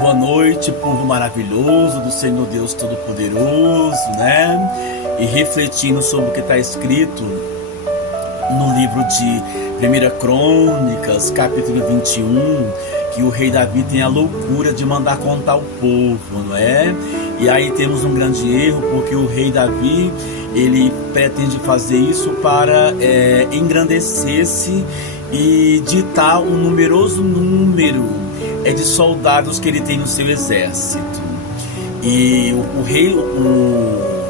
Boa noite, povo maravilhoso do Senhor Deus Todo-Poderoso, né? E refletindo sobre o que está escrito no livro de 1 Crônicas, capítulo 21, que o rei Davi tem a loucura de mandar contar o povo, não é? E aí temos um grande erro, porque o rei Davi, ele pretende fazer isso para engrandecer-se e ditar um numeroso número de soldados que ele tem no seu exército. E o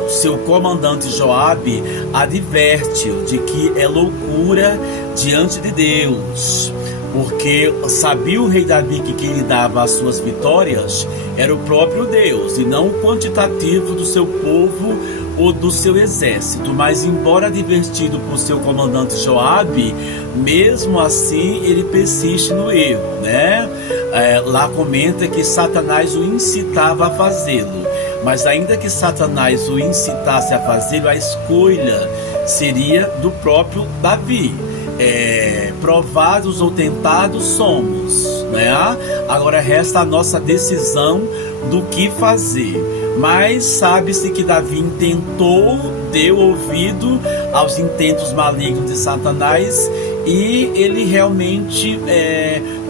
seu comandante Joabe adverte-o de que é loucura diante de Deus, porque sabia o rei Davi que quem lhe dava as suas vitórias era o próprio Deus, e não o quantitativo do seu povo ou do seu exército. Mas embora advertido por seu comandante Joabe, mesmo assim ele persiste no erro, né? Lá comenta que Satanás o incitava a fazê-lo, mas ainda que Satanás o incitasse a fazê-lo, a escolha seria do próprio Davi. Provados ou tentados somos, né? Agora resta a nossa decisão do que fazer. Mas sabe-se que Davi deu ouvido aos intentos malignos de Satanás, e ele realmente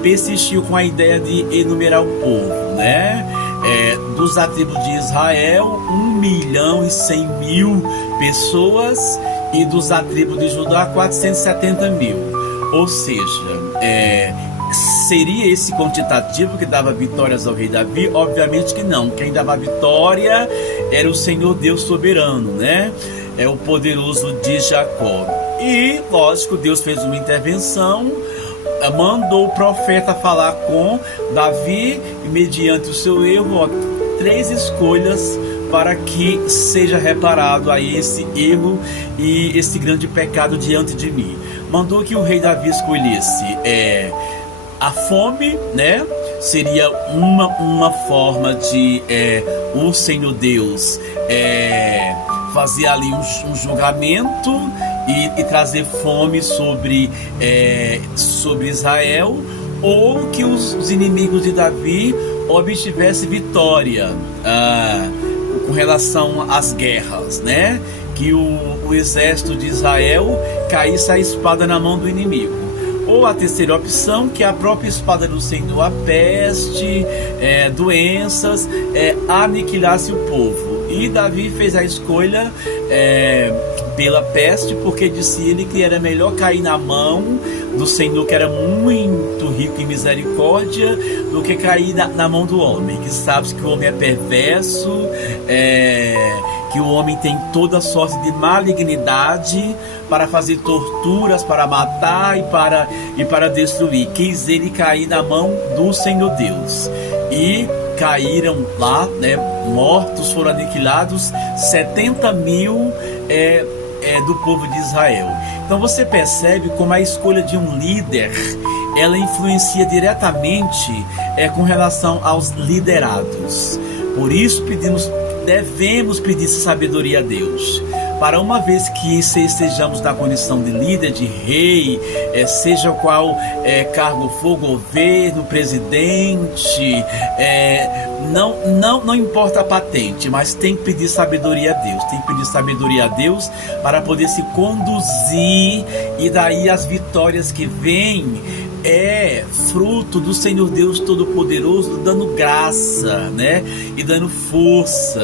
persistiu com a ideia de enumerar o povo, né? Dos da tribo de Israel, 1.100.000 pessoas, e dos da tribo de Judá, 470.000. Ou seja, seria esse quantitativo que dava vitórias ao rei Davi? Obviamente que não. Quem dava vitória era o Senhor Deus soberano, né? É o poderoso de Jacó. E, lógico, Deus fez uma intervenção, mandou o profeta falar com Davi, e mediante o seu erro, 3 escolhas para que seja reparado aí esse erro e esse grande pecado diante de mim. Mandou que o rei Davi escolhesse a fome, né? Seria uma forma de o Senhor Deus fazer ali um julgamento e trazer fome sobre Israel, ou que os inimigos de Davi obtivessem vitória com relação às guerras, né? Que o exército de Israel caísse a espada na mão do inimigo. Ou a terceira opção, que é a própria espada do Senhor, a peste, doenças, aniquilasse o povo. E Davi fez a escolha pela peste, porque disse ele que era melhor cair na mão do Senhor, que era muito rico em misericórdia, do que cair na mão do homem, que sabe que o homem é perverso, que o homem tem toda sorte de malignidade para fazer torturas, para matar e para destruir. Quis ele cair na mão do Senhor Deus. E caíram lá, né, mortos, foram aniquilados 70.000 do povo de Israel. Então você percebe como a escolha de um líder, ela influencia diretamente com relação aos liderados. Por isso devemos pedir sabedoria a Deus, para uma vez que estejamos na condição de líder, de rei, seja qual cargo for, governo, presidente, não importa a patente, mas tem que pedir sabedoria a Deus, para poder se conduzir, e daí as vitórias que vêm fruto do Senhor Deus Todo-Poderoso dando graça, né? E dando força.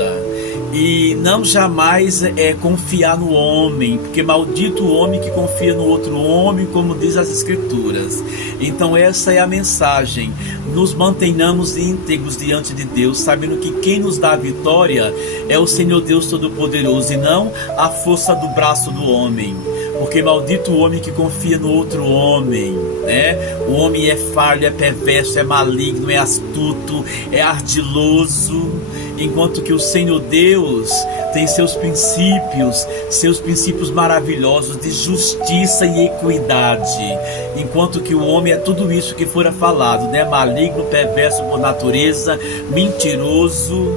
E não jamais confiar no homem, porque maldito o homem que confia no outro homem, como diz as Escrituras. Então essa é a mensagem: nos mantenhamos íntegros diante de Deus, sabendo que quem nos dá a vitória é o Senhor Deus Todo-Poderoso, e não a força do braço do homem. Porque maldito o homem que confia no outro homem, né? O homem é falho, é perverso, é maligno, é astuto, é ardiloso, enquanto que o Senhor Deus tem seus princípios maravilhosos de justiça e equidade, enquanto que o homem é tudo isso que fora falado, né? Maligno, perverso por natureza, mentiroso.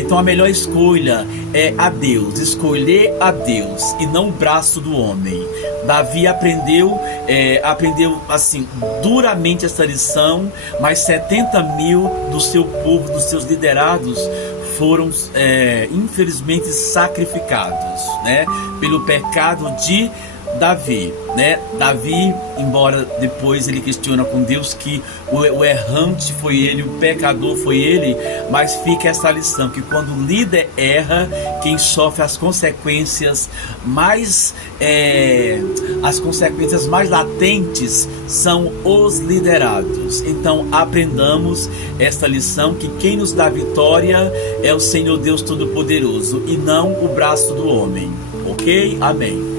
Então a melhor escolha é a Deus, escolher a Deus e não o braço do homem. Davi aprendeu assim duramente essa lição, mas 70 mil do seu povo, dos seus liderados, foram infelizmente sacrificados, né, pelo pecado de Davi, né? Davi, embora depois ele questiona com Deus que o errante foi ele, o pecador foi ele, mas fica essa lição que quando o líder erra, quem sofre as consequências mais latentes são os liderados. Então aprendamos esta lição, que quem nos dá vitória é o Senhor Deus Todo-Poderoso e não o braço do homem. Ok? Amém.